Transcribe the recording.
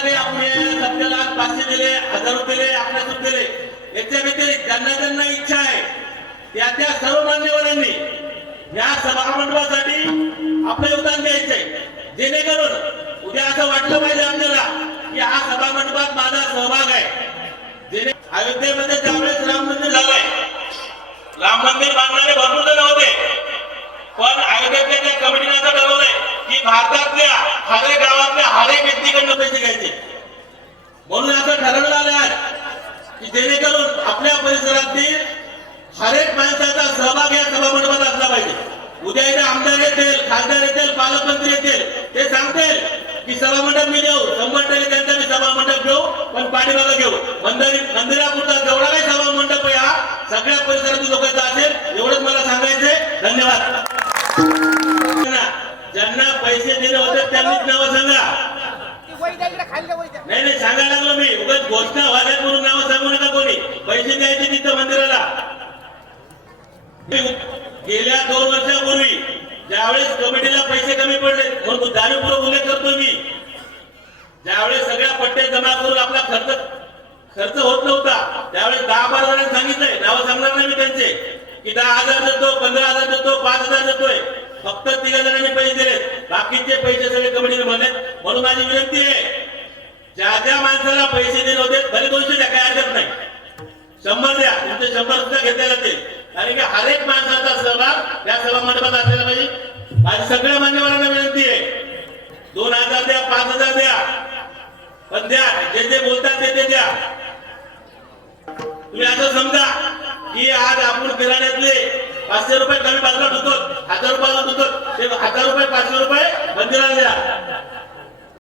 काही आपण 7 लाख 500 दिले, 1000 रुपये दिले, 1100 दिले, याच्या व्यतिरिक्त ज्यांना इच्छा आहे त्या सर्व मान्यवरांनी या सभा मंडपासाठी आपलं योगदान द्यायचंय, जेणेकरून उद्या असं वाटलं पाहिजे आपल्याला की हा सभा मंडपात माझा सहभाग आहे। जेणे अयोध्येमध्ये ज्यावेळेस राम मंदिर झालंय, राम मंदिर बांधणारे भरपूर जण होते, पण अयोध्येतल्या त्या कमिटीने असं ठरवलंय की भारतातल्या हर एक गावातल्या हर एक व्यक्तीकडनं पैसे घ्यायचे, म्हणून असं ठरवलं आलं आहे की जेणेकरून आपल्या परिसरातील हर एक माणसाचा सहभाग या सभा मंडपात असला पाहिजे। उद्या इथे आमदार येतील, खासदार येतील, पालकमंत्री येतील, ते सांगतील की सभा मंडप मी देऊ, 100% त्यांचा मी सभा मंडप घेऊ, पण पाठीमागं घेऊ। मंदिरापुरता जेवढा काही सभा मंडप आहे हा सगळ्या परिसरातील लोकांचा असेल, एवढंच मला सांगायचंय। धन्यवाद। ज्यांना पैसे दिले होते त्यांनीच नावं सांगा। नाही सांगायला लागलो मी, उगाच घोषणा व्हायला म्हणून नावं सांगू नका कोणी। पैसे द्यायचे तिथं मंदिराला। गेल्या 2 वर्षापूर्वी ज्यावेळेस कमिटीला पैसे कमी पडले, म्हणून जाणीवपूर्वक उल्लेख करतोय मी, ज्यावेळेस सगळ्या पट्टे जमा करून आपला खर्च होत नव्हता, त्यावेळेस 10-12 जणांनी सांगितलंय, नावं सांगणार नाही मी त्यांचे, की 10,000 देतो, 15,000 देतो, 5,000 देतोय। फक्त 3 जणांनी पैसे दिले, बाकीचे पैसे सगळे कमिटीने भरले। म्हणून माझी विनंती आहे, ज्या माणसाला पैसे दिले होते भले 200 द्या, काही हरकत नाही, 100 द्या, तुमचे 100 सुद्धा घेतले जातील, कारण की हर एक माणसाचा सहभाग या सभा मंडपात असलेला पाहिजे। माझी सगळ्या मान्यवरांना विनंती आहे, 2,000 द्या, 5,000 द्या, पण द्या, जे बोलतात ते द्या। तुम्ही असं समजा की आज आपण किराण्यातले 500 रुपये कमी बाजारात होतो, 1000 रुपयाला होतो, ते 1000 रुपये 500 रुपये